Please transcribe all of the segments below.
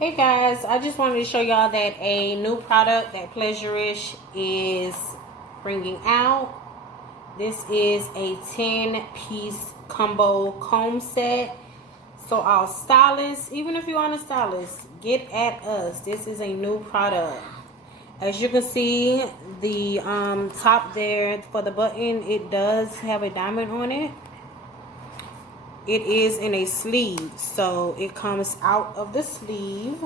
Hey guys, I just wanted to show y'all that a new product that Pleasuresh is bringing out. This is a 10-piece combo comb set. So our stylists, even if you aren't a stylist, get at us. This is a new product. As you can see, the top there for the button, it does have a diamond on it. It is in a sleeve, so it comes out of the sleeve.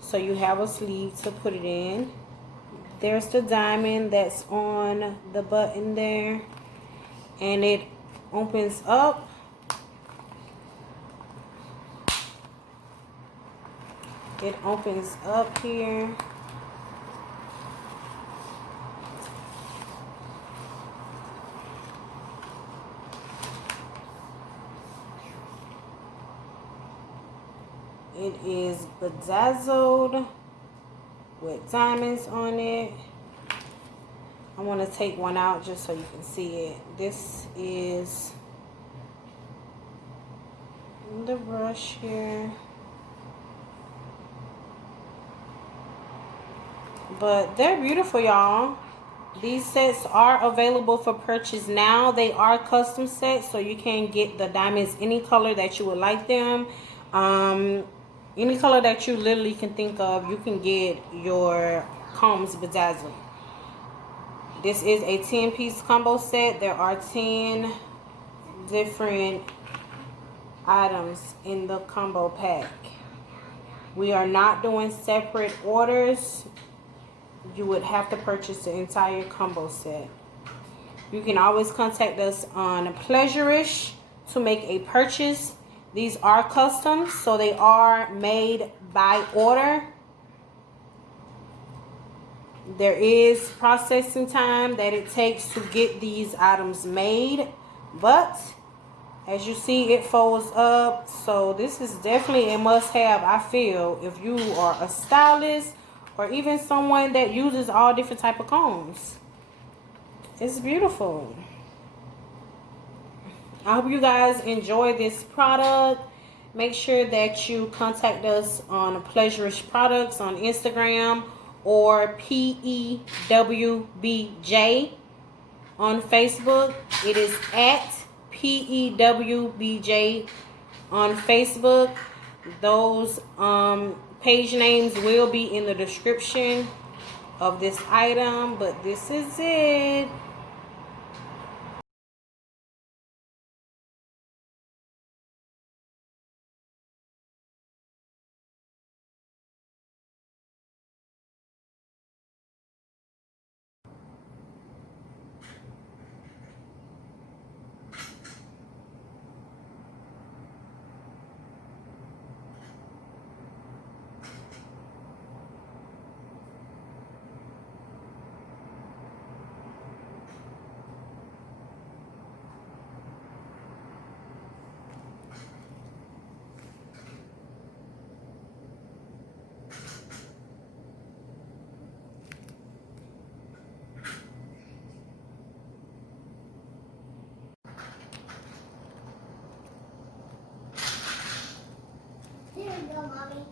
So you have a sleeve to put it in. There's the diamond that's on the button there. And it opens up. It opens up here. It is bedazzled with diamonds on it. I want to take one out just so you can see it. This is the brush here. But they're beautiful, y'all. These sets are available for purchase now. They are custom sets, so you can get the diamonds any color that you would like them. Any color that you literally can think of, you can get your combs bedazzled. This is a 10-piece combo set. There are 10 different items in the combo pack. We are not doing separate orders. You would have to purchase the entire combo set. You can always contact us on Pleasuresh to make a purchase. These are custom, so they are made by order. There is processing time that it takes to get these items made, but as you see, it folds up. So this is definitely a must-have, I feel, if you are a stylist or even someone that uses all different type of combs. It's beautiful. I hope you guys enjoy this product. Make sure that you contact us on Pleasuresh Products on Instagram or pewbj on Facebook. It is at pewbj on Facebook. Those page names will be in the description of this item, but this is it. Here you go, Mommy.